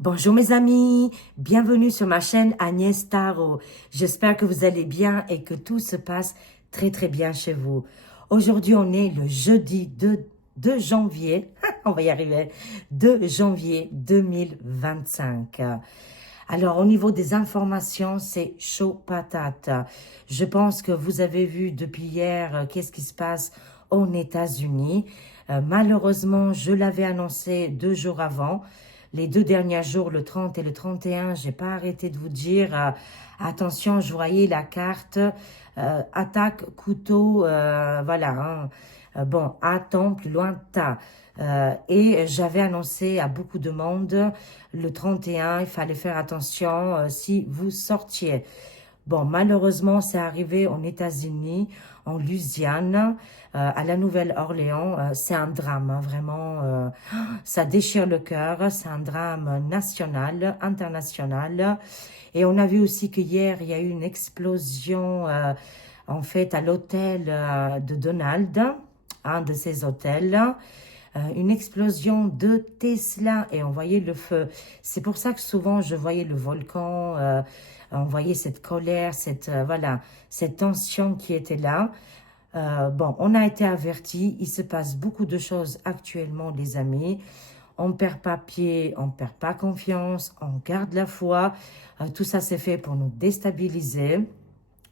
Bonjour mes amis, bienvenue sur ma chaîne Agnès Tarot. J'espère que vous allez bien et que tout se passe très très bien chez vous. Aujourd'hui on est le jeudi 2 janvier, on va y arriver, 2 janvier 2025. Alors au niveau des informations, c'est chaud patate. Je pense que vous avez vu depuis hier qu'est-ce qui se passe aux États-Unis. Malheureusement, je l'avais annoncé 2 jours avant. Les 2 derniers jours, le 30 et le 31, j'ai pas arrêté de vous dire, attention, je voyais la carte, attaque, couteau, voilà. Bon, attends, plus loin, ta. Et j'avais annoncé à beaucoup de monde, le 31, il fallait faire attention si vous sortiez. Bon, malheureusement, c'est arrivé aux États-Unis, en Louisiane, à la Nouvelle-Orléans. C'est un drame, hein, vraiment. Ça déchire le cœur. C'est un drame national, international. Et on a vu aussi qu'hier, il y a eu une explosion, en fait, à l'hôtel de Donald, un de ces hôtels. Une explosion de Tesla et on voyait le feu. C'est pour ça que souvent je voyais le volcan, on voyait cette colère, voilà, cette tension qui était là. Bon, on a été avertis, il se passe beaucoup de choses actuellement, les amis. On perd pas pied, on perd pas confiance, on garde la foi. Tout ça c'est fait pour nous déstabiliser.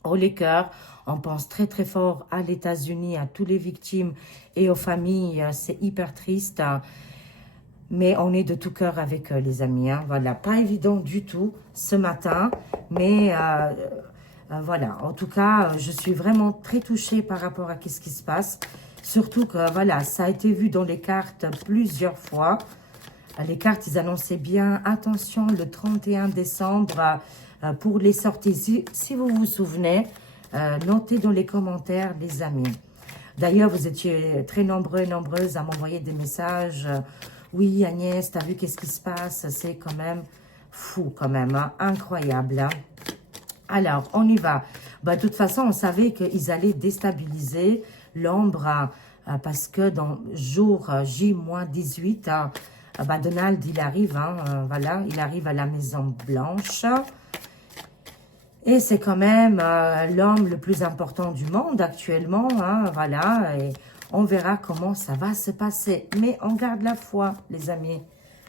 Haut les cœurs, on pense très très fort à les États-Unis, à toutes les victimes et aux familles. C'est hyper triste, hein. Mais on est de tout cœur avec les amis, hein. Voilà, pas évident du tout ce matin, mais voilà. En tout cas, je suis vraiment très touchée par rapport à ce qui se passe. Surtout que voilà, ça a été vu dans les cartes plusieurs fois. Les cartes, ils annonçaient bien, attention, le 31 décembre, pour les sorties. Si vous vous souvenez, notez dans les commentaires, les amis. D'ailleurs, vous étiez très nombreux et nombreuses à m'envoyer des messages. Oui, Agnès, t'as vu qu'est-ce qui se passe? C'est quand même fou, quand même, hein, incroyable, hein. Alors, on y va. Bah, de toute façon, on savait qu'ils allaient déstabiliser l'ombre parce que dans jour J-18, bah, Donald, il arrive, hein, voilà, il arrive à la Maison Blanche. Et c'est quand même l'homme le plus important du monde actuellement, hein, voilà, et on verra comment ça va se passer. Mais on garde la foi, les amis.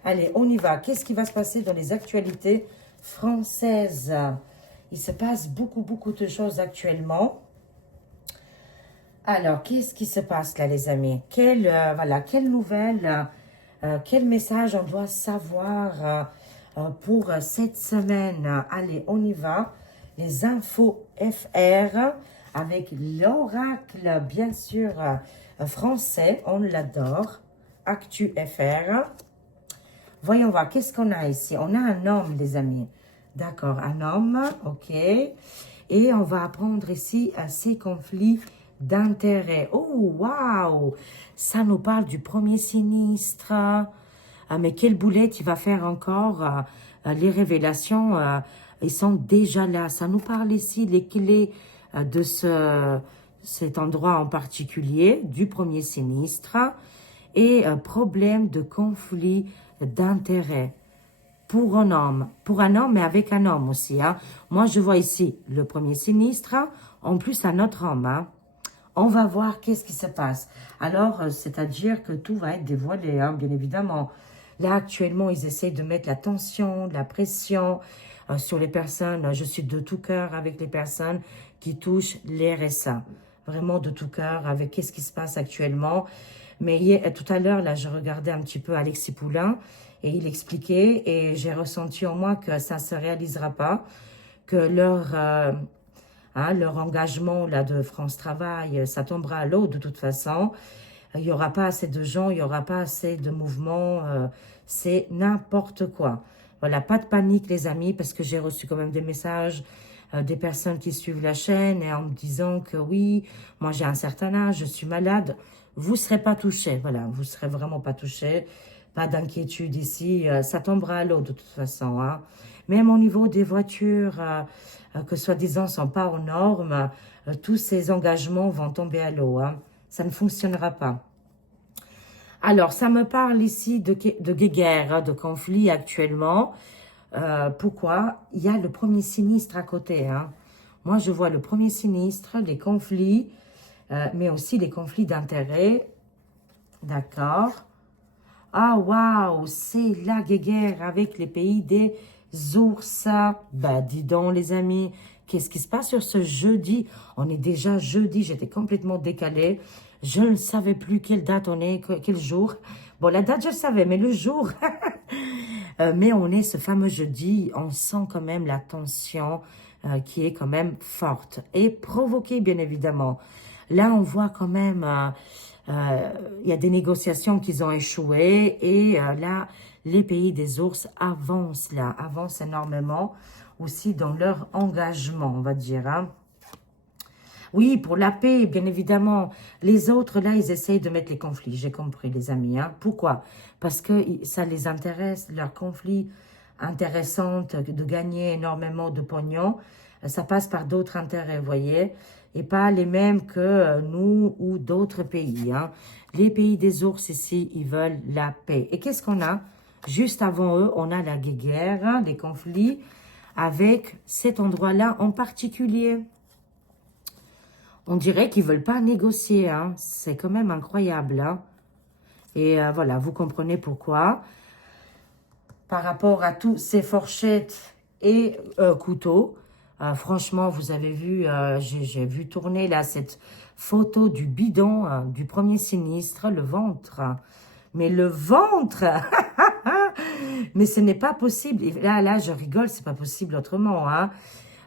Allez, on y va. Qu'est-ce qui va se passer dans les actualités françaises? Il se passe beaucoup de choses actuellement. Alors, qu'est-ce qui se passe là, les amis? Voilà, quelle nouvelle, quel message on doit savoir pour cette semaine? Allez, on y va. Les infos FR avec l'oracle, bien sûr, français. On l'adore. Actu FR. Voyons voir, qu'est-ce qu'on a ici? On a un homme, les amis. D'accord, un homme, ok. Et on va apprendre ici ces conflits d'intérêt. Oh, waouh! Ça nous parle du premier sinistre. Mais quelle boulette il va faire encore? Les révélations, ils sont déjà là. Ça nous parle ici les clés de cet endroit en particulier, du premier sinistre. Et problème de conflit d'intérêt. Pour un homme, mais avec un homme aussi, hein. Moi, je vois ici le premier sinistre, en plus un autre homme, hein. On va voir qu'est-ce qui se passe. Alors, c'est-à-dire que tout va être dévoilé, hein, bien évidemment. Là, actuellement, ils essayent de mettre la tension, la pression sur les personnes. Je suis de tout cœur avec les personnes qui touchent les RSA. Vraiment de tout cœur avec qu'est-ce qui se passe actuellement. Mais tout à l'heure, là, je regardais un petit peu Alexis Poulain et il expliquait et j'ai ressenti en moi que ça ne se réalisera pas, que leur engagement là, de France Travail, ça tombera à l'eau de toute façon. Il n'y aura pas assez de gens, il n'y aura pas assez de mouvements, c'est n'importe quoi. Voilà, pas de panique les amis, parce que j'ai reçu quand même des messages des personnes qui suivent la chaîne et en me disant que oui, moi j'ai un certain âge, je suis malade. Vous ne serez pas touchés, voilà, vous ne serez vraiment pas touchés. Pas d'inquiétude ici, ça tombera à l'eau de toute façon, hein. Même au niveau des voitures, que soi-disant ne sont pas aux normes, tous ces engagements vont tomber à l'eau, hein. Ça ne fonctionnera pas. Alors, ça me parle ici de guerre, hein, de conflit actuellement. Pourquoi? Il y a le premier sinistre à côté, hein. Moi, je vois le premier sinistre, les conflits, mais aussi les conflits d'intérêts. D'accord. Ah, waouh, c'est la guerre avec les pays des ours. Bah, dis donc, les amis, qu'est-ce qui se passe sur ce jeudi? On est déjà jeudi, j'étais complètement décalée. Je ne savais plus quelle date on est, quel jour. Bon, la date, je savais, mais le jour. Mais on est ce fameux jeudi, on sent quand même la tension qui est quand même forte et provoquée, bien évidemment. Là, on voit quand même, il y a des négociations qui ont échoué et là, les pays des ours avancent là, avancent énormément aussi dans leur engagement, on va dire, hein. Oui, pour la paix, bien évidemment. Les autres, là, ils essayent de mettre les conflits. J'ai compris, les amis, hein. Pourquoi? Parce que ça les intéresse, leurs conflits intéressants, de gagner énormément de pognon. Ça passe par d'autres intérêts, vous voyez, et pas les mêmes que nous ou d'autres pays, hein. Les pays des ours ici, ils veulent la paix. Et qu'est-ce qu'on a? Juste avant eux, on a la guerre, hein, les conflits avec cet endroit-là en particulier. On dirait qu'ils ne veulent pas négocier, hein. C'est quand même incroyable, hein. Et voilà, vous comprenez pourquoi. Par rapport à tous ces fourchettes et couteaux, franchement, vous avez vu, j'ai vu tourner là cette photo du bidon, hein, du premier sinistre, le ventre. Mais le ventre mais ce n'est pas possible. Et là, je rigole, c'est pas possible autrement, hein.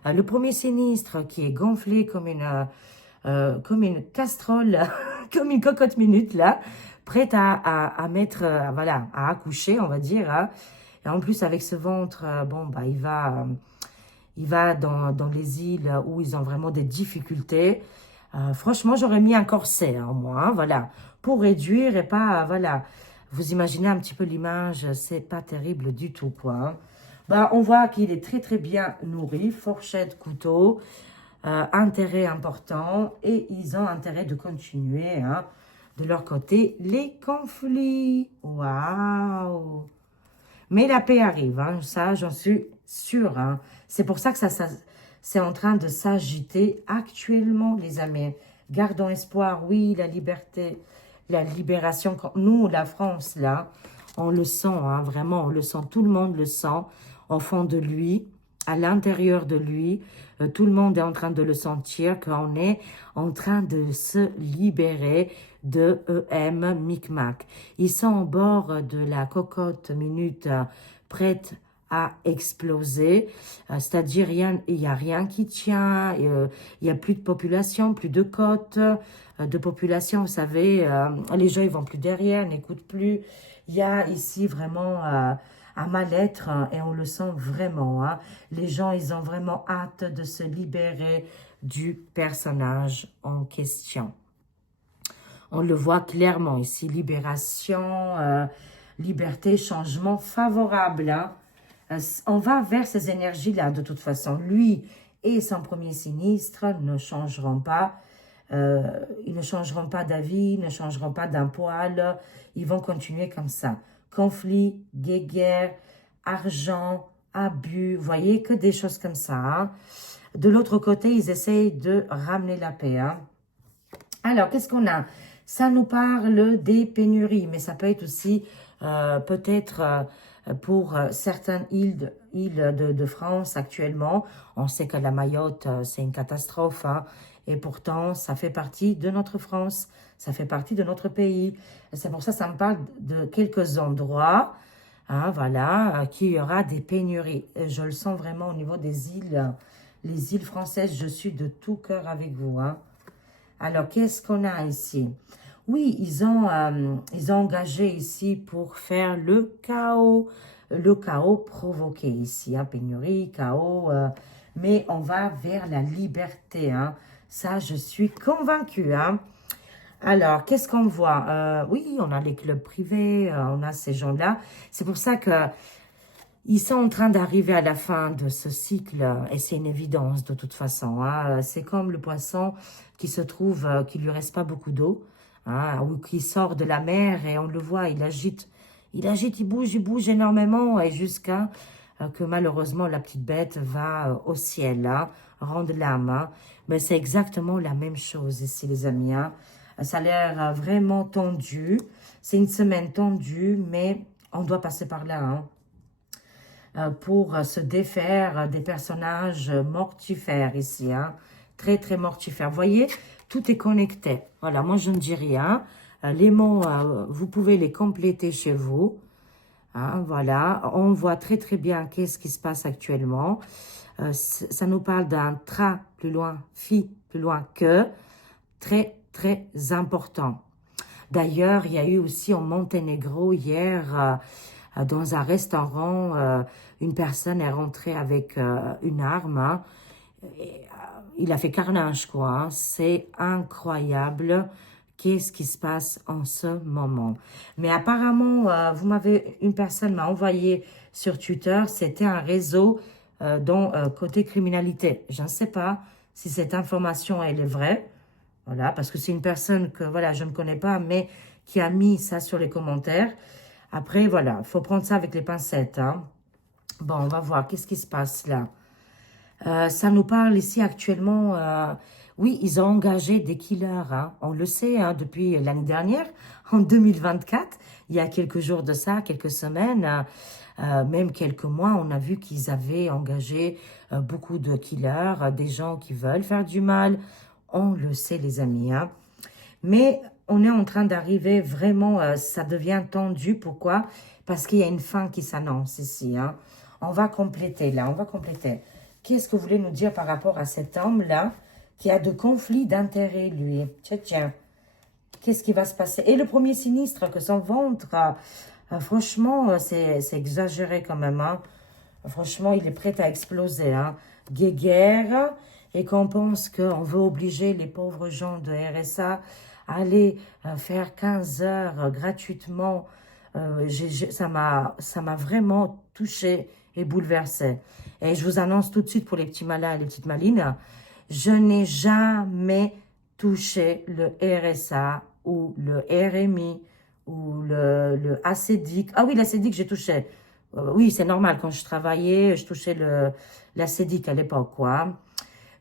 Le premier sinistre qui est gonflé comme une casserole, comme une cocotte minute, là, prête à mettre, voilà, à accoucher, on va dire, hein. Et en plus, avec ce ventre, bon, bah, il va dans les îles où ils ont vraiment des difficultés. Franchement, j'aurais mis un corset, hein, moi, hein, voilà, pour réduire et pas, voilà. Vous imaginez un petit peu l'image, c'est pas terrible du tout, quoi, hein. Bah, on voit qu'il est très, très bien nourri, fourchette, couteau, intérêt important, et ils ont intérêt de continuer, hein, de leur côté, les conflits. Waouh! Mais la paix arrive, hein, ça, j'en suis sûre, hein. C'est pour ça que c'est en train de s'agiter actuellement, les amis. Gardons espoir, oui, la liberté, la libération. Nous, la France, là, on le sent, hein, vraiment, on le sent, tout le monde le sent, au fond de lui, à l'intérieur de lui. Tout le monde est en train de le sentir, qu'on est en train de se libérer de EM Micmac. Ils sont au bord de la cocotte minute prête à exploser, c'est-à-dire il n'y a rien qui tient, il n'y a plus de population, plus de côtes de population, vous savez, les gens ils vont plus derrière, n'écoutent plus. Il y a ici vraiment un mal-être et on le sent vraiment, hein. Les gens, ils ont vraiment hâte de se libérer du personnage en question. On le voit clairement ici, libération, liberté, changement favorable, hein. On va vers ces énergies-là de toute façon. Lui et son premier sinistre ne changeront pas. Ils ne changeront pas d'avis, ne changeront pas d'un poil. Ils vont continuer comme ça. Conflit, guerre, argent, abus. Vous voyez que des choses comme ça, hein. De l'autre côté, ils essayent de ramener la paix, hein. Alors, qu'est-ce qu'on a? Ça nous parle des pénuries, mais ça peut être aussi peut-être pour certaines îles de France actuellement. On sait que la Mayotte, c'est une catastrophe, hein, et pourtant, ça fait partie de notre France, ça fait partie de notre pays. C'est pour ça que ça me parle de quelques endroits, hein, voilà, qu'il y aura des pénuries. Et je le sens vraiment au niveau des îles, les îles françaises. Je suis de tout cœur avec vous, hein. Alors, qu'est-ce qu'on a ici? Oui, ils ont engagé ici pour faire le chaos provoqué ici, hein, pénurie, chaos, mais on va vers la liberté, hein. Ça, je suis convaincue, hein. Alors, qu'est-ce qu'on voit? Oui, on a les clubs privés, on a ces gens-là. C'est pour ça que ils sont en train d'arriver à la fin de ce cycle et c'est une évidence de toute façon, hein. C'est comme le poisson qui se trouve, qu'il lui reste pas beaucoup d'eau. hein, ou qui sort de la mer et on le voit, il bouge énormément et jusqu'à que malheureusement la petite bête va au ciel, hein, rendre l'âme. Hein. Mais c'est exactement la même chose ici, les amis. Hein. Ça a l'air vraiment tendu. C'est une semaine tendue, mais on doit passer par là. Hein. Pour se défaire des personnages mortifères ici, hein. Très, très mortifères. Vous voyez, tout est connecté. Voilà, moi, je ne dis rien. Les mots, vous pouvez les compléter chez vous. Hein, voilà, on voit très, très bien qu'est-ce qui se passe actuellement. Ça nous parle d'un tra plus loin, fi plus loin que, très, très important. D'ailleurs, il y a eu aussi en Monténégro hier, dans un restaurant, une personne est rentrée avec une arme. Hein, et, il a fait carnage, quoi. Hein, c'est incroyable. Qu'est-ce qui se passe en ce moment? Mais apparemment, une personne m'a envoyé sur Twitter, c'était un réseau dont côté criminalité. Je ne sais pas si cette information, elle est vraie. Voilà, parce que c'est une personne que voilà, je ne connais pas, mais qui a mis ça sur les commentaires. Après, voilà, il faut prendre ça avec les pincettes. Hein. Bon, on va voir, qu'est-ce qui se passe là? Ça nous parle ici actuellement, oui, ils ont engagé des killers, hein. On le sait, hein, depuis l'année dernière, en 2024, il y a quelques jours de ça, quelques semaines, même quelques mois, on a vu qu'ils avaient engagé beaucoup de killers, des gens qui veulent faire du mal. On le sait, les amis. Hein. Mais on est en train d'arriver vraiment, ça devient tendu. Pourquoi? Parce qu'il y a une fin qui s'annonce ici. Hein. On va compléter là, on va compléter. Qu'est-ce que vous voulez nous dire par rapport à cet homme-là qui a de conflits d'intérêts, lui? Tiens, tiens. Qu'est-ce qui va se passer? Et le premier sinistre, que son ventre, franchement, c'est exagéré quand même. Hein. Franchement, il est prêt à exploser. Hein. Guéguerre. Et qu'on pense qu'on veut obliger les pauvres gens de RSA à aller faire 15 heures gratuitement. Ça m'a vraiment touchée et bouleversée. Et je vous annonce tout de suite pour les petits malins et les petites malines, je n'ai jamais touché le RSA ou le RMI ou le ACDIC. Ah oui, l'ACDIC, j'ai touché. Oui, c'est normal, quand je travaillais, je touchais l'ACDIC à l'époque, quoi.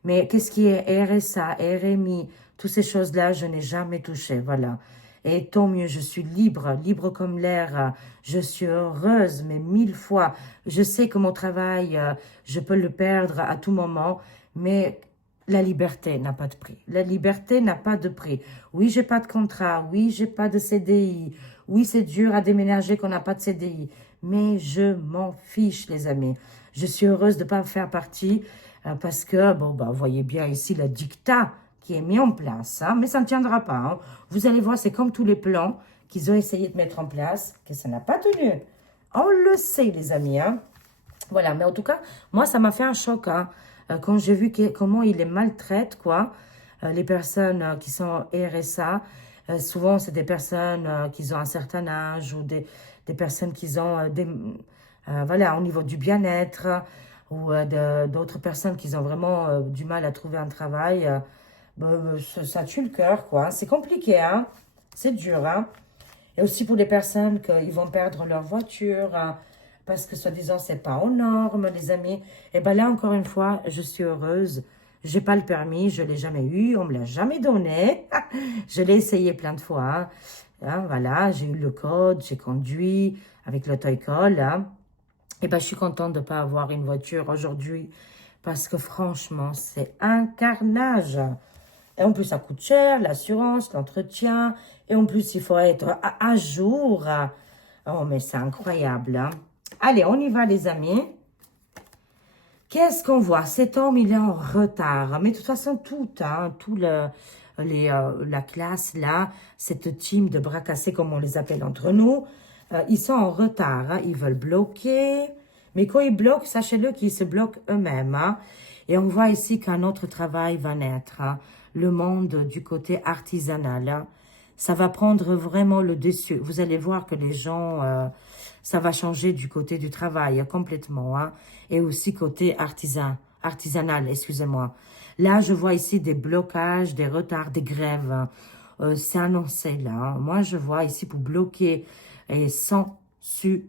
Mais qu'est-ce qui est RSA, RMI, toutes ces choses-là, je n'ai jamais touché, voilà. Et tant mieux, je suis libre, libre comme l'air, je suis heureuse, mais 1000 fois. Je sais que mon travail, je peux le perdre à tout moment, mais la liberté n'a pas de prix. La liberté n'a pas de prix. Oui, j'ai pas de contrat, oui, j'ai pas de CDI, oui, c'est dur à déménager qu'on n'a pas de CDI, mais je m'en fiche, les amis. Je suis heureuse de ne pas faire partie parce que, bon, bah, vous voyez bien ici le dictat qui est mis en place, hein, mais ça ne tiendra pas. Hein. Vous allez voir, c'est comme tous les plans qu'ils ont essayé de mettre en place, que ça n'a pas tenu. On le sait, les amis. Hein. Voilà, mais en tout cas, moi, ça m'a fait un choc. Hein, quand j'ai vu comment ils les maltraitent, quoi, les personnes qui sont RSA. Souvent, c'est des personnes qui ont un certain âge ou des personnes qui ont voilà, au niveau du bien-être ou d'autres personnes qui ont vraiment du mal à trouver un travail. Ça tue le cœur, quoi. C'est compliqué, hein. C'est dur, hein. Et aussi pour les personnes qui vont perdre leur voiture, hein, parce que soi-disant, c'est pas aux normes, les amis. Et bien là, encore une fois, je suis heureuse. J'ai pas le permis, je l'ai jamais eu, on me l'a jamais donné. Je l'ai essayé plein de fois. Hein, voilà, j'ai eu le code, j'ai conduit avec l'auto-école. Hein. Et ben, je suis contente de ne pas avoir une voiture aujourd'hui parce que franchement, c'est un carnage. Et en plus, ça coûte cher, l'assurance, l'entretien. Et en plus, il faut être à jour. Oh, mais c'est incroyable. Hein. Allez, on y va, les amis. Qu'est-ce qu'on voit? Cet homme, il est en retard. Mais de toute façon, la classe, là, cette team de bras cassés, comme on les appelle entre nous, ils sont en retard. Hein. Ils veulent bloquer. Mais quand ils bloquent, sachez-le qu'ils se bloquent eux-mêmes. Hein. Et on voit ici qu'un autre travail va naître. Hein. Le monde du côté artisanal. Hein. Ça va prendre vraiment le dessus. Vous allez voir que les gens, ça va changer du côté du travail complètement. Hein. Et aussi côté artisanal, excusez-moi. Là, je vois ici des blocages, des retards, des grèves. Hein. c'est annoncé là. Hein. Moi, je vois ici pour bloquer et censurer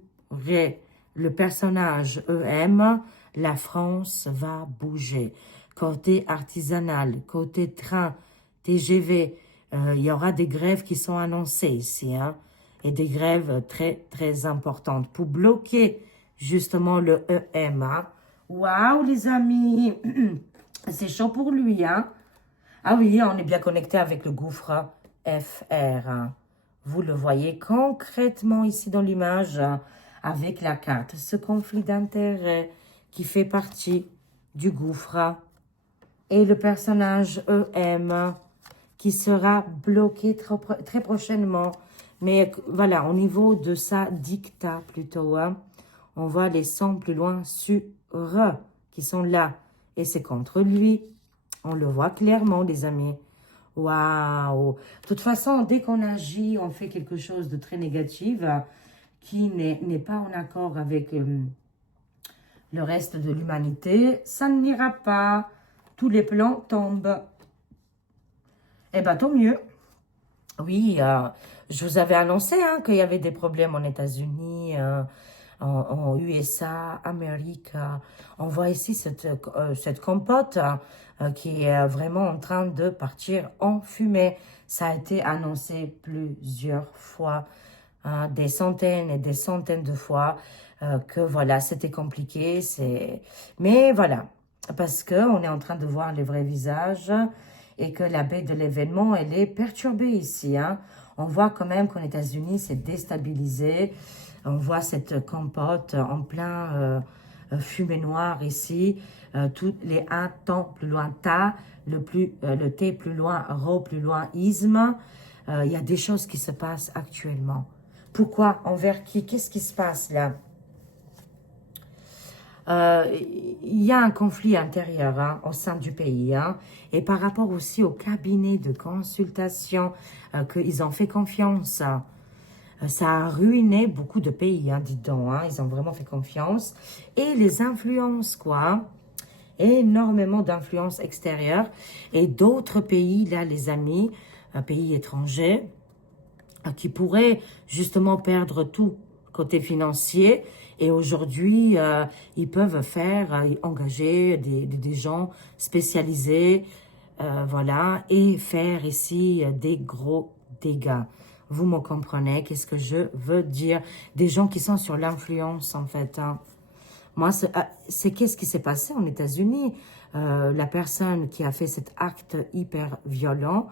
le personnage EM, la France va bouger. Côté artisanal, côté train, TGV, il y aura des grèves qui sont annoncées ici, hein, et des grèves très, très importantes pour bloquer justement le EM. Hein. Waouh, les amis, c'est chaud pour lui, hein. Ah oui, on est bien connecté avec le gouffre FR. Hein. Vous le voyez concrètement ici dans l'image, hein, avec la carte. Ce conflit d'intérêts qui fait partie du gouffre et le personnage EM qui sera bloqué très prochainement. Mais voilà, au niveau de sa dicta plutôt, hein, on voit les sons plus loin sur qui sont là. Et c'est contre lui. On le voit clairement, les amis. Waouh! De toute façon, dès qu'on agit, on fait quelque chose de très négatif qui n'est pas en accord avec le reste de l'humanité, ça n'ira pas. Tous les plans tombent. Eh bien, tant mieux. Oui, je vous avais annoncé hein, qu'il y avait des problèmes en États-Unis, en USA, Amérique. On voit ici cette compote qui est vraiment en train de partir en fumée. Ça a été annoncé plusieurs fois, des centaines et des centaines de fois, que voilà, c'était compliqué. Mais voilà, parce qu'on est en train de voir les vrais visages et que la baie de l'événement, elle est perturbée ici. Hein. On voit quand même qu'aux États-Unis, c'est déstabilisé. On voit cette compote en plein fumée noire ici. Tous les un temps plus loin, ta, le T plus loin, ro plus loin, isme. Il y a des choses qui se passent actuellement. Pourquoi? Envers qui? Qu'est-ce qui se passe là? Il y a un conflit intérieur hein, au sein du pays. Hein, et par rapport aussi au cabinet de consultation qu'ils ont fait confiance, ça a ruiné beaucoup de pays, hein, dites donc. Hein, ils ont vraiment fait confiance. Et les influences, quoi. Énormément d'influences extérieures. Et d'autres pays, là, les amis, pays étrangers, qui pourraient justement perdre tout côté financier. Et aujourd'hui, ils peuvent engager des gens spécialisés, voilà, et faire ici des gros dégâts. Vous me comprenez, qu'est-ce que je veux dire? Des gens qui sont sur l'influence, en fait. Hein. Moi, c'est qu'est-ce qui s'est passé en États-Unis? La personne qui a fait cet acte hyper violent,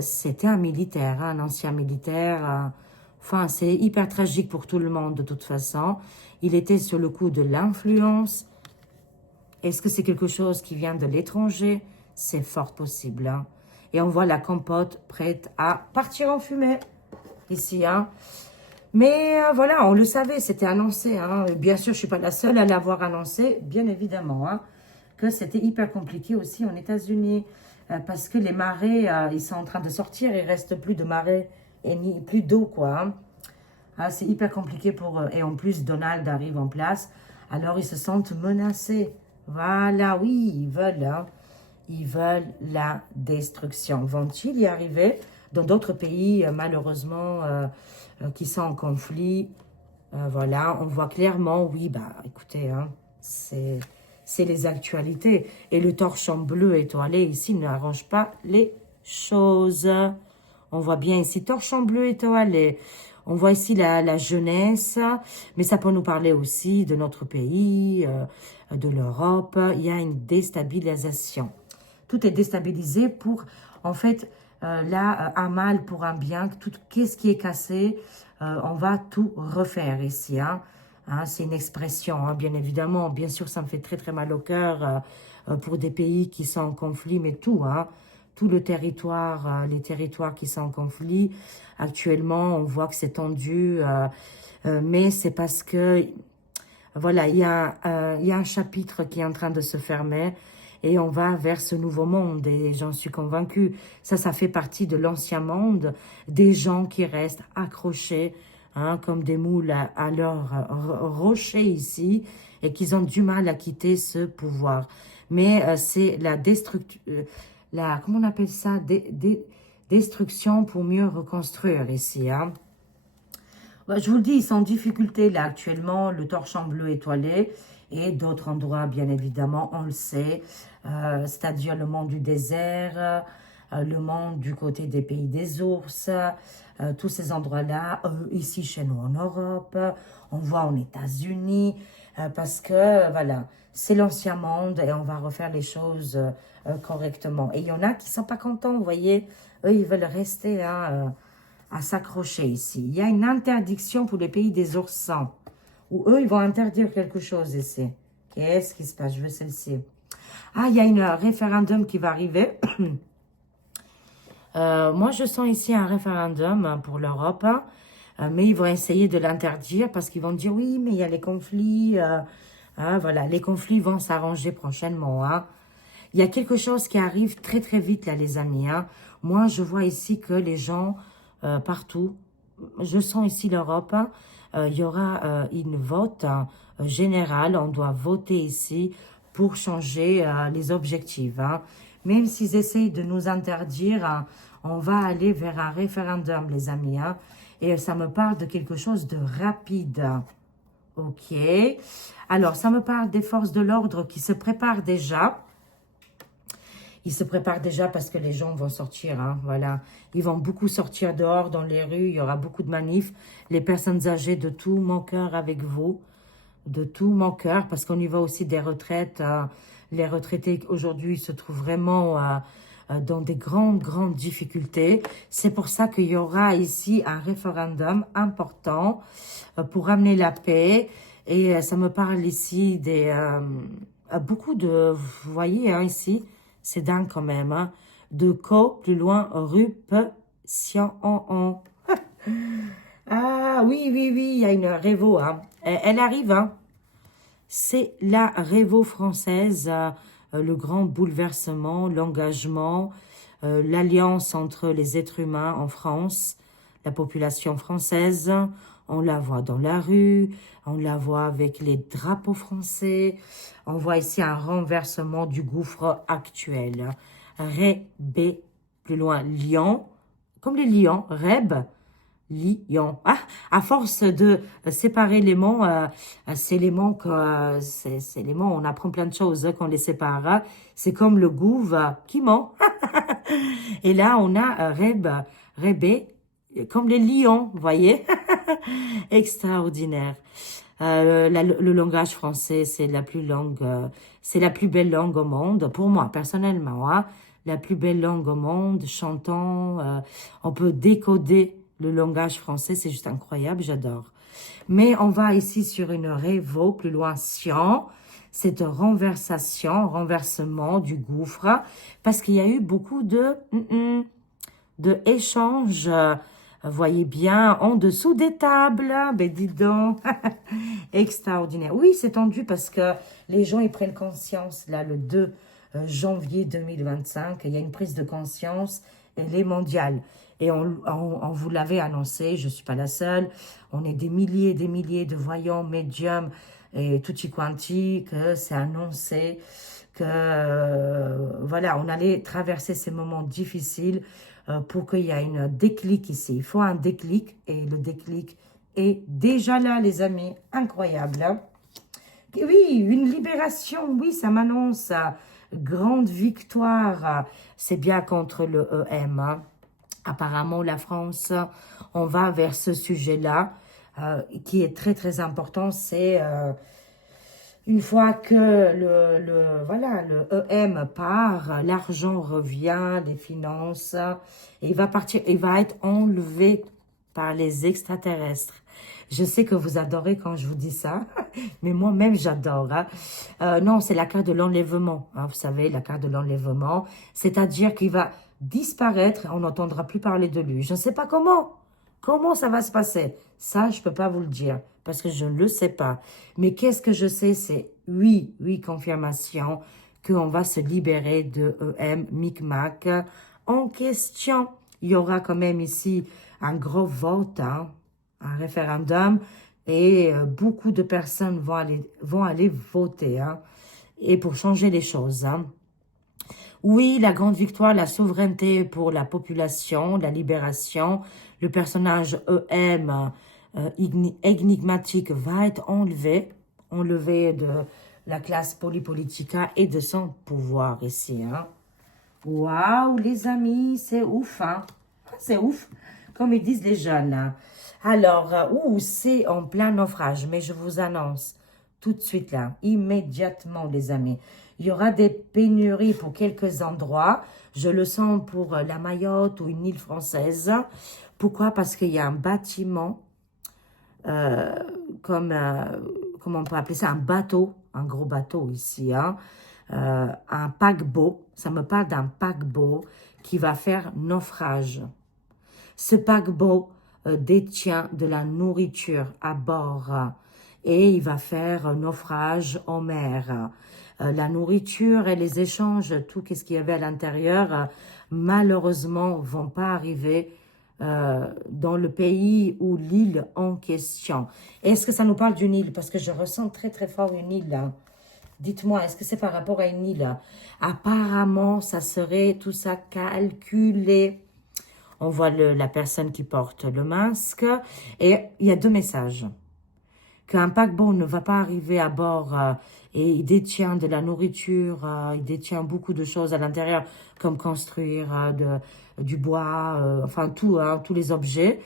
c'était un militaire, hein, un ancien militaire. Enfin, c'est hyper tragique pour tout le monde de toute façon. Il était sur le coup de l'influence. Est-ce que c'est quelque chose qui vient de l'étranger? C'est fort possible. Hein. Et on voit la compote prête à partir en fumée. Ici, hein. Mais voilà, on le savait, c'était annoncé. Hein. Bien sûr, je ne suis pas la seule à l'avoir annoncé, bien évidemment. Hein, que c'était hyper compliqué aussi en États-Unis. Parce que les marées, ils sont en train de sortir. Il ne reste plus de marées et ni plus d'eau, quoi. Hein. Ah, c'est hyper compliqué pour eux. Et en plus, Donald arrive en place. Alors, ils se sentent menacés. Voilà, oui, ils veulent. Hein. Ils veulent la destruction. Vont-ils y arriver? Dans d'autres pays, malheureusement, qui sont en conflit, voilà, on voit clairement, oui, bah, écoutez, hein, c'est les actualités. Et le torchon bleu étoilé ici n'arrange pas les choses. On voit bien ici, torchon bleu étoilé. On voit ici la jeunesse, mais ça peut nous parler aussi de notre pays, de l'Europe. Il y a une déstabilisation. Tout est déstabilisé pour, en fait, là, un mal pour un bien. Qu'est-ce qui est cassé, on va tout refaire ici. Hein. Hein, c'est une expression, hein, bien évidemment. Bien sûr, ça me fait très, très mal au cœur pour des pays qui sont en conflit, mais tout, hein. Tout le territoire, les territoires qui sont en conflit. Actuellement, on voit que c'est tendu, mais c'est parce que, voilà, il y a un chapitre qui est en train de se fermer et on va vers ce nouveau monde et j'en suis convaincue. Ça fait partie de l'ancien monde, des gens qui restent accrochés, hein, comme des moules à leur rocher ici et qui ont du mal à quitter ce pouvoir. Mais c'est la destruction... comment on appelle ça, destruction pour mieux reconstruire ici. Hein. Je vous le dis, ils sont en difficulté là actuellement, le torchon bleu étoilé et d'autres endroits, bien évidemment, on le sait, c'est-à-dire le monde du désert, le monde du côté des pays des ours, tous ces endroits-là, ici chez nous en Europe, on voit en États-Unis, parce que, voilà, c'est l'ancien monde et on va refaire les choses correctement. Et il y en a qui ne sont pas contents, vous voyez, eux, ils veulent rester à s'accrocher ici. Il y a une interdiction pour les pays des oursins, où eux, ils vont interdire quelque chose ici. Qu'est-ce qui se passe? Je veux celle-ci. Ah, il y a un référendum qui va arriver. Moi, je sens ici un référendum pour l'Europe, hein, mais ils vont essayer de l'interdire parce qu'ils vont dire, oui, mais il y a les conflits. Hein, voilà, les conflits vont s'arranger prochainement. Hein. Il y a quelque chose qui arrive très, très vite, là, les amis. Hein. Moi, je vois ici que les gens, partout, je sens ici l'Europe, hein, il y aura une vote générale. On doit voter ici pour changer les objectifs. Hein. Même s'ils essayent de nous interdire, hein, on va aller vers un référendum, les amis. Hein. Et ça me parle de quelque chose de rapide. Ok. Alors, ça me parle des forces de l'ordre qui se préparent déjà. Ils se préparent déjà parce que les gens vont sortir, hein, voilà. Ils vont beaucoup sortir dehors, dans les rues, il y aura beaucoup de manifs. Les personnes âgées, de tout mon cœur avec vous, de tout mon cœur, parce qu'on y va aussi des retraites. Les retraités, aujourd'hui, se trouvent vraiment dans des grandes, grandes difficultés. C'est pour ça qu'il y aura ici un référendum important pour amener la paix. Et ça me parle ici des... beaucoup de... Vous voyez, hein, ici... C'est dingue quand même, hein. De co, plus loin, ruption. Ah, oui, oui, oui, il y a une révo, hein. Elle arrive, hein. C'est la révo française, le grand bouleversement, l'engagement, l'alliance entre les êtres humains en France, la population française. On la voit dans la rue, on la voit avec les drapeaux français. On voit ici un renversement du gouffre actuel. Rébé, plus loin, lion, comme les lions, reb, lion. Ah, à force de séparer les mots, c'est les mots que, c'est les mots, on apprend plein de choses quand on les sépare. Hein. C'est comme le gouve qui ment. Et là, on a reb, rébé, comme les lions, vous voyez. Extraordinaire. Le langage français, c'est la plus longue, c'est la plus belle langue au monde, pour moi, personnellement. Hein, la plus belle langue au monde, chantant, on peut décoder le langage français, c'est juste incroyable, j'adore. Mais on va ici sur une révo, plus loin, Sion. C'est un renversement du gouffre, parce qu'il y a eu beaucoup de échanges, voyez bien, en dessous des tables, ben dis donc, extraordinaire. Oui, c'est tendu parce que les gens, ils prennent conscience, là, le 2 janvier 2025, il y a une prise de conscience, elle est mondiale. Et on vous l'avait annoncé, je ne suis pas la seule, on est des milliers de voyants, médiums et tutti quanti, que c'est annoncé que, voilà, on allait traverser ces moments difficiles, pour qu'il y ait un déclic ici. Il faut un déclic et le déclic est déjà là, les amis. Incroyable. Hein? Oui, une libération. Oui, ça m'annonce. Grande victoire. C'est bien contre le EM. Hein? Apparemment, la France, on va vers ce sujet-là qui est très, très important. C'est... une fois que voilà, le EM part, l'argent revient, les finances, et il va partir, il va être enlevé par les extraterrestres. Je sais que vous adorez quand je vous dis ça, mais moi-même j'adore. Hein. Non, c'est la carte de l'enlèvement, hein, vous savez, la carte de l'enlèvement, c'est-à-dire qu'il va disparaître, on n'entendra plus parler de lui. Je ne sais pas comment. Comment ça va se passer? Ça, je ne peux pas vous le dire parce que je ne le sais pas. Mais qu'est-ce que je sais? C'est oui, confirmation qu'on va se libérer de EM, Micmac. En question, il y aura quand même ici un gros vote, hein, un référendum et beaucoup de personnes vont aller voter hein, et pour changer les choses. Hein. Oui, la grande victoire, la souveraineté pour la population, la libération. Le personnage EM énigmatique va être enlevé de la classe polypolitica et de son pouvoir ici. Hein. Waouh, les amis, c'est ouf, hein? C'est ouf, comme ils disent les jeunes. Hein. Alors, c'est en plein naufrage, mais je vous annonce tout de suite là, immédiatement, les amis. Il y aura des pénuries pour quelques endroits. Je le sens pour la Mayotte ou une île française. Pourquoi? Parce qu'il y a un bâtiment, euh, comment on peut appeler ça? Un bateau, un gros bateau ici, hein? Un paquebot, ça me parle d'un paquebot qui va faire naufrage. Ce paquebot détient de la nourriture à bord et il va faire naufrage en mer. La nourriture et les échanges, tout ce qu'il y avait à l'intérieur, malheureusement, vont pas arriver dans le pays ou l'île en question. Est-ce que ça nous parle d'une île? Parce que je ressens très très fort une île là. Dites-moi, est-ce que c'est par rapport à une île? Apparemment, ça serait tout ça calculé. On voit la personne qui porte le masque. Et il y a deux messages. Qu'un paquebot ne va pas arriver à bord et il détient de la nourriture, il détient beaucoup de choses à l'intérieur, comme construire du bois, enfin tout, hein, tous les objets.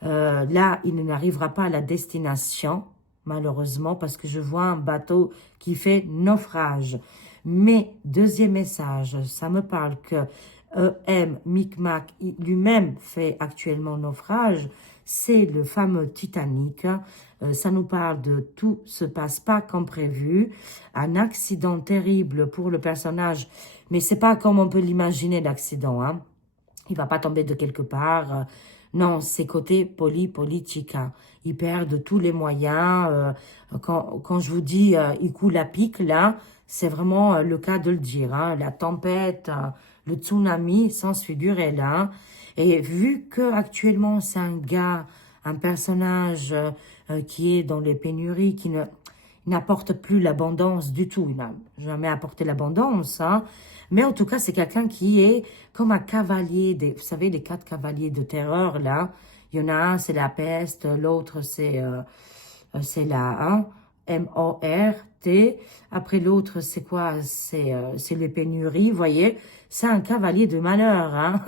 Là, il n'arrivera pas à la destination, malheureusement, parce que je vois un bateau qui fait naufrage. Mais, deuxième message, ça me parle que Micmac lui-même fait actuellement naufrage, c'est le fameux Titanic. Ça nous parle de tout se passe pas comme prévu, un accident terrible pour le personnage, mais c'est pas comme on peut l'imaginer l'accident, hein. Il va pas tomber de quelque part. Non, c'est côté politica. Il perd tous les moyens. Quand je vous dis il coule à pic, là, c'est vraiment le cas de le dire. Hein. La tempête, le tsunami, sans se figurer là. Et vu que actuellement c'est un gars, un personnage qui est dans les pénuries, qui n'apporte plus l'abondance du tout. Il n'a jamais apporté l'abondance, hein. Mais en tout cas, c'est quelqu'un qui est comme un cavalier, vous savez, les 4 cavaliers de terreur, là. Il y en a un, c'est la peste, l'autre, c'est la M-O-R-T. Après, l'autre, c'est quoi? C'est les pénuries, vous voyez. C'est un cavalier de malheur, hein.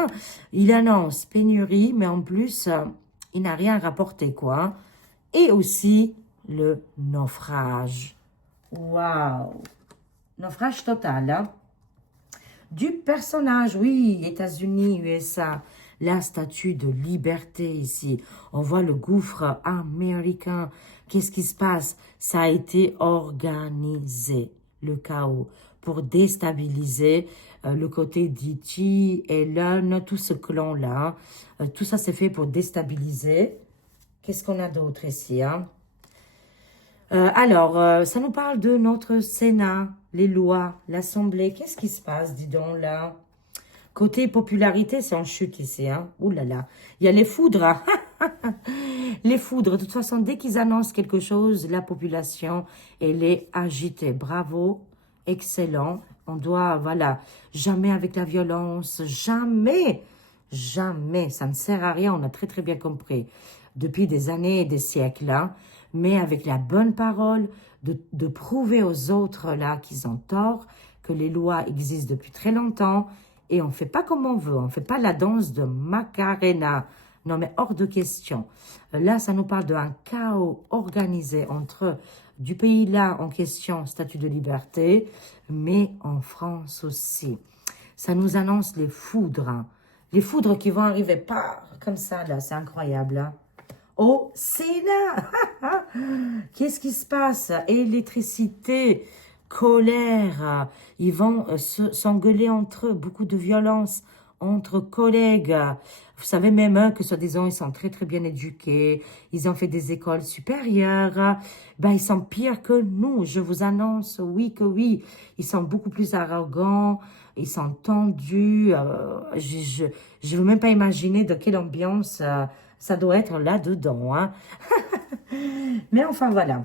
Il annonce pénurie, mais en plus, il n'a rien rapporté, quoi. Et aussi, le naufrage. Waouh! Naufrage total, hein? Du personnage, oui, États-Unis, USA, la statue de liberté ici. On voit le gouffre américain. Qu'est-ce qui se passe? Ça a été organisé, le chaos, pour déstabiliser le côté d'Iti, Elon, tout ce clan-là. Tout ça, c'est fait pour déstabiliser. Qu'est-ce qu'on a d'autre ici, hein? Ça nous parle de notre Sénat, les lois, l'Assemblée. Qu'est-ce qui se passe, dis donc, là? Côté popularité, c'est en chute ici, hein? Ouh là là. Il y a les foudres, hein. Les foudres. De toute façon, dès qu'ils annoncent quelque chose, la population, elle est agitée. Bravo, excellent. On doit, voilà, jamais avec la violence, jamais, jamais. Ça ne sert à rien, on a très très bien compris. Depuis des années et des siècles, hein. Mais avec la bonne parole, de prouver aux autres là qu'ils ont tort, que les lois existent depuis très longtemps, et on ne fait pas comme on veut, on ne fait pas la danse de Macarena. Non, mais hors de question. Là, ça nous parle d'un chaos organisé entre du pays là en question, statut de liberté, mais en France aussi. Ça nous annonce les foudres, hein. Les foudres qui vont arriver par comme ça, là, c'est incroyable, hein. Au Sénat. Qu'est-ce qui se passe? Électricité, colère. Ils vont s'engueuler entre eux. Beaucoup de violence entre collègues. Vous savez même que soi-disant, ils sont très très bien éduqués. Ils ont fait des écoles supérieures. Ben, ils sont pires que nous. Je vous annonce, oui que oui. Ils sont beaucoup plus arrogants. Ils sont tendus. Je veux même pas imaginer de quelle ambiance ça doit être là-dedans, hein. Mais enfin, voilà.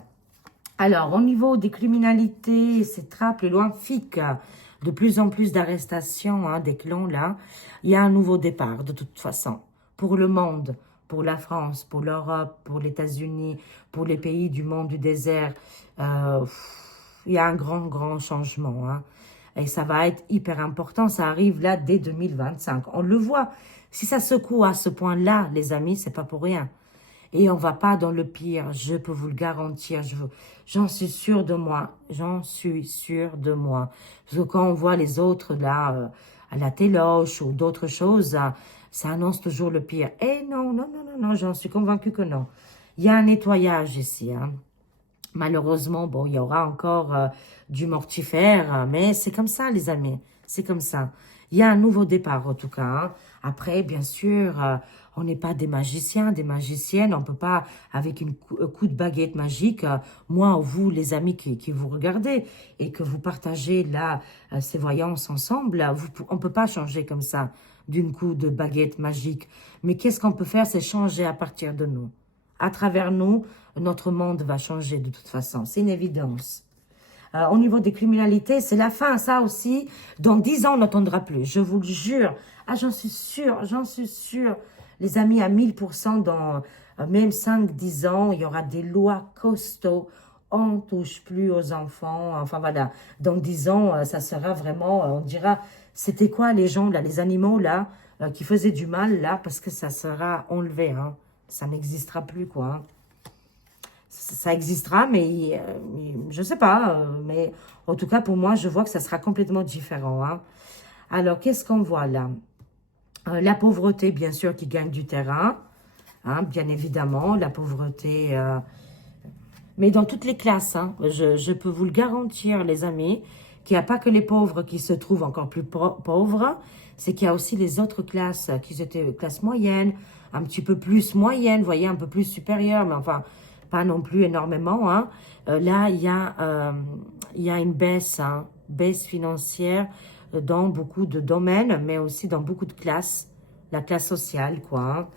Alors, au niveau des criminalités, ces trappes, les lois FIC, de plus en plus d'arrestations, hein, des clans là. Il y a un nouveau départ de toute façon. Pour le monde, pour la France, pour l'Europe, pour les États-Unis, pour les pays du monde du désert. Il y a un grand changement. Hein. Et ça va être hyper important. Ça arrive là dès 2025. On le voit. Si ça secoue à ce point-là, les amis, c'est pas pour rien. Et on va pas dans le pire, je peux vous le garantir. J'en suis sûre de moi. J'en suis sûre de moi. Parce que quand on voit les autres là, à la téloche ou d'autres choses, ça annonce toujours le pire. Et non, j'en suis convaincue que non. Il y a un nettoyage ici. Hein. Malheureusement, bon, il y aura encore du mortifère, mais c'est comme ça, les amis. C'est comme ça. Il y a un nouveau départ, en tout cas. Hein. Après, bien sûr, on n'est pas des magiciens, des magiciennes. On ne peut pas, avec un coup de baguette magique, moi ou vous, les amis qui vous regardez et que vous partagez là ces voyances ensemble, on ne peut pas changer comme ça d'une coup de baguette magique. Mais qu'est-ce qu'on peut faire? C'est changer à partir de nous. À travers nous, notre monde va changer de toute façon. C'est une évidence. Au niveau des criminalités, c'est la fin, ça aussi. Dans 10 ans, on n'entendra plus. Je vous le jure. Ah, j'en suis sûre, j'en suis sûre. Les amis, à 1000%, dans même 5-10 ans, il y aura des lois costauds. On ne touche plus aux enfants. Enfin, voilà. Dans 10 ans, ça sera vraiment, on dira, c'était quoi les gens, là, les animaux, là, qui faisaient du mal, là, parce que ça sera enlevé, hein. Ça n'existera plus, quoi. Hein. Ça existera, mais je ne sais pas. Mais en tout cas, pour moi, je vois que ça sera complètement différent. Hein. Alors, qu'est-ce qu'on voit là? La pauvreté, bien sûr, qui gagne du terrain. Hein, bien évidemment, la pauvreté. Mais dans toutes les classes, hein, je peux vous le garantir, les amis, qu'il n'y a pas que les pauvres qui se trouvent encore plus pauvres. C'est qu'il y a aussi les autres classes qui étaient classe moyenne, un petit peu plus moyenne, vous voyez, un peu plus supérieure, mais enfin, pas non plus énormément. Hein. Là, il y a une baisse, hein, baisse financière dans beaucoup de domaines, mais aussi dans beaucoup de classes, la classe sociale, quoi. Hein.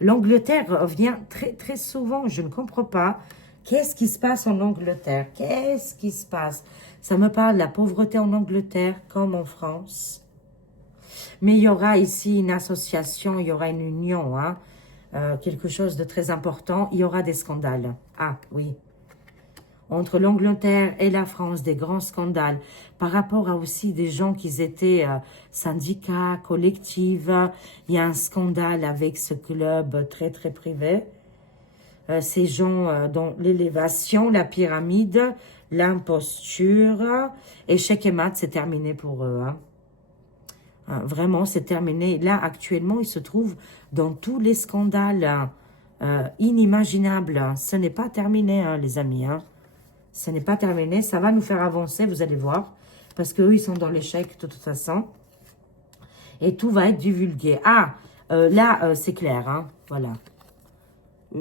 L'Angleterre revient très souvent, je ne comprends pas. Qu'est-ce qui se passe en Angleterre? Qu'est-ce qui se passe? Ça me parle de la pauvreté en Angleterre comme en France. Mais il y aura ici une association, il y aura une union, hein, quelque chose de très important. Il y aura des scandales. Ah, oui. Entre l'Angleterre et la France, des grands scandales. Par rapport à aussi des gens qui étaient syndicats, collectifs. Il y a un scandale avec ce club très privé. Ces gens dont l'élévation, la pyramide, l'imposture, échec et maths, c'est terminé pour eux. Hein. Vraiment, c'est terminé. Là, actuellement, ils se trouvent dans tous les scandales inimaginables. Ce n'est pas terminé, hein, les amis. Hein. Ce n'est pas terminé. Ça va nous faire avancer, vous allez voir. Parce qu'eux, ils sont dans l'échec, de toute façon. Et tout va être divulgué. Ah, là, c'est clair. Hein, voilà.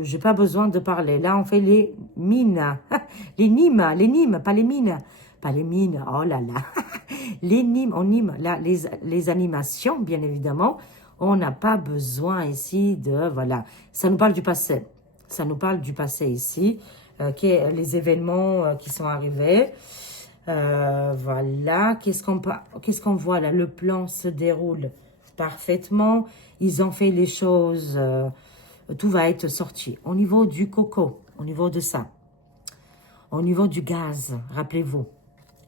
J'ai pas besoin de parler. Là, on fait les mines. Les Nîmes, pas les mines. Pas les mines, oh là là. Les Nîmes, là, les animations, bien évidemment. On n'a pas besoin ici de, voilà. Ça nous parle du passé. Ça nous parle du passé ici. Les événements qui sont arrivés. Voilà. Qu'est-ce qu'on voit là? Le plan se déroule parfaitement. Ils ont fait les choses... tout va être sorti. Au niveau du coco, au niveau de ça. Au niveau du gaz, rappelez-vous.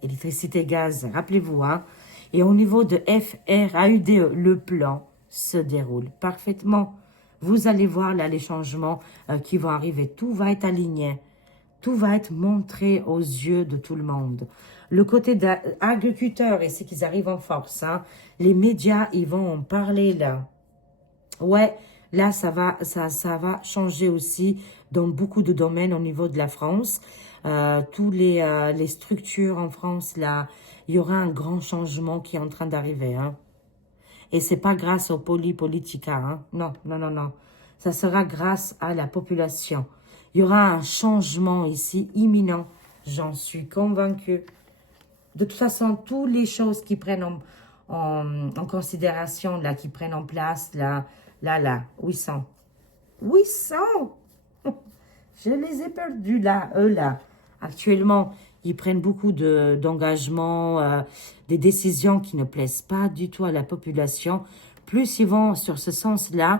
Électricité, gaz, rappelez-vous. Hein. Et au niveau de FRAUDE, le plan se déroule parfaitement. Vous allez voir là les changements qui vont arriver. Tout va être aligné. Tout va être montré aux yeux de tout le monde. Le côté d'agriculteurs, et c'est qu'ils arrivent en force. Hein. Les médias, ils vont en parler là. Ouais. Là, ça va changer aussi dans beaucoup de domaines au niveau de la France. Tous les structures en France, là, il y aura un grand changement qui est en train d'arriver. Hein. Et c'est pas grâce aux politica. Hein. Non. Ça sera grâce à la population. Il y aura un changement ici imminent. J'en suis convaincue. De toute façon, toutes les choses qui prennent en considération, là, qui prennent en place, là, 800. 800 Je les ai perdus là, eux là. Actuellement, Ils prennent beaucoup d'engagements, des décisions qui ne plaisent pas du tout à la population. Plus ils vont sur ce sens-là,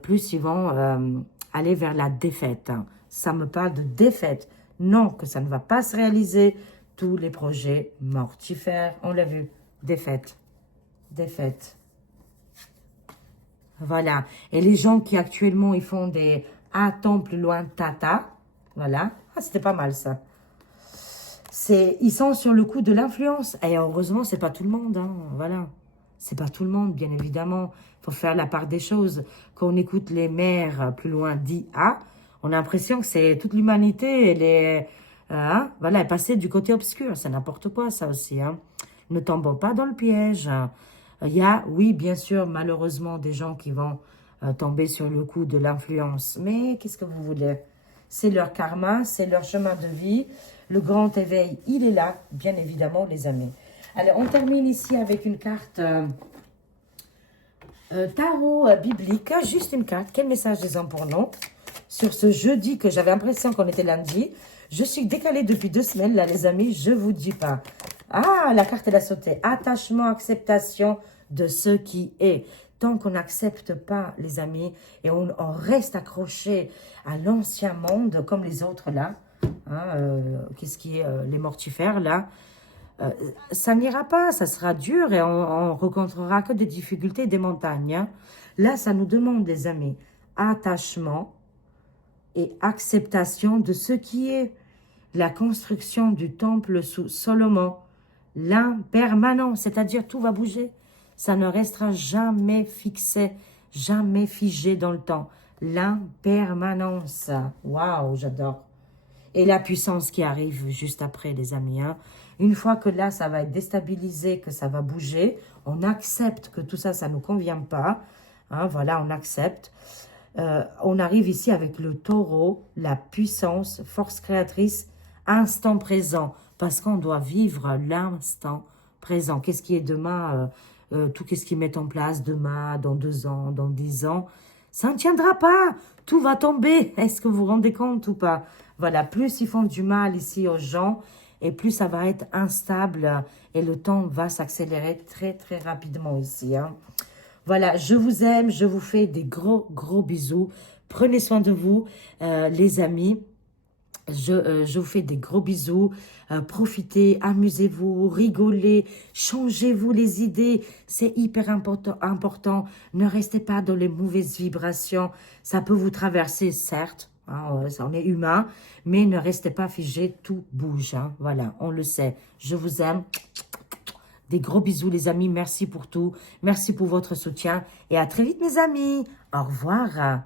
plus ils vont aller vers la défaite. Hein. Ça me parle de défaite. Non, que ça ne va pas se réaliser. Tous les projets mortifères, on l'a vu, défaite, défaite. Voilà. Et les gens qui actuellement, ils font des attends plus loin tata, voilà. Ah, c'était pas mal ça. Ils sont sur le coup de l'influence. Et heureusement, c'est pas tout le monde, hein, voilà. C'est pas tout le monde, bien évidemment. Il faut faire la part des choses. Quand on écoute les maires plus loin d'IA, on a l'impression que c'est toute l'humanité, elle est, hein, voilà, est passée du côté obscur. C'est n'importe quoi, ça aussi, hein. Ne tombons pas dans le piège. Il y a, oui, bien sûr, malheureusement, des gens qui vont tomber sur le coup de l'influence. Mais qu'est-ce que vous voulez? C'est leur karma, c'est leur chemin de vie. Le grand éveil, il est là, bien évidemment, les amis. Alors, on termine ici avec une carte tarot biblique. Juste une carte. Quel message ils ont pour nous? Sur ce jeudi que j'avais l'impression qu'on était lundi. Je suis décalée depuis 2 semaines, là, les amis. Je vous dis pas. Ah, la carte, elle a sauté. Attachement, acceptation de ce qui est. Tant qu'on n'accepte pas, les amis, et on reste accroché à l'ancien monde, comme les autres, là, hein, qu'est-ce qui est les mortifères, là, ça n'ira pas, ça sera dur et on rencontrera que des difficultés, des montagnes. Hein. Là, ça nous demande, les amis, attachement et acceptation de ce qui est la construction du temple sous Salomon, l'impermanent, c'est-à-dire tout va bouger. Ça ne restera jamais fixé, jamais figé dans le temps. L'impermanence. Waouh, j'adore. Et la puissance qui arrive juste après, les amis. Hein. Une fois que là, ça va être déstabilisé, que ça va bouger, on accepte que tout ça, ça ne nous convient pas. Hein, voilà, on accepte. On arrive ici avec le taureau, la puissance, force créatrice, instant présent. Parce qu'on doit vivre l'instant présent. Qu'est-ce qui est demain tout ce qu'ils mettent en place demain, dans 2 ans, dans 10 ans, ça ne tiendra pas. Tout va tomber. Est-ce que vous vous rendez compte ou pas? Voilà, plus ils font du mal ici aux gens, et plus ça va être instable et le temps va s'accélérer très, très rapidement ici. Hein. Voilà, je vous aime, je vous fais des gros, gros bisous. Prenez soin de vous, les amis. Je vous fais des gros bisous. Profitez, amusez-vous, rigolez, changez-vous les idées. C'est hyper important. Ne restez pas dans les mauvaises vibrations. Ça peut vous traverser, certes. Hein, on est humain. Mais ne restez pas figé. Tout bouge. Hein, voilà, on le sait. Je vous aime. Des gros bisous, les amis. Merci pour tout. Merci pour votre soutien. Et à très vite, mes amis. Au revoir.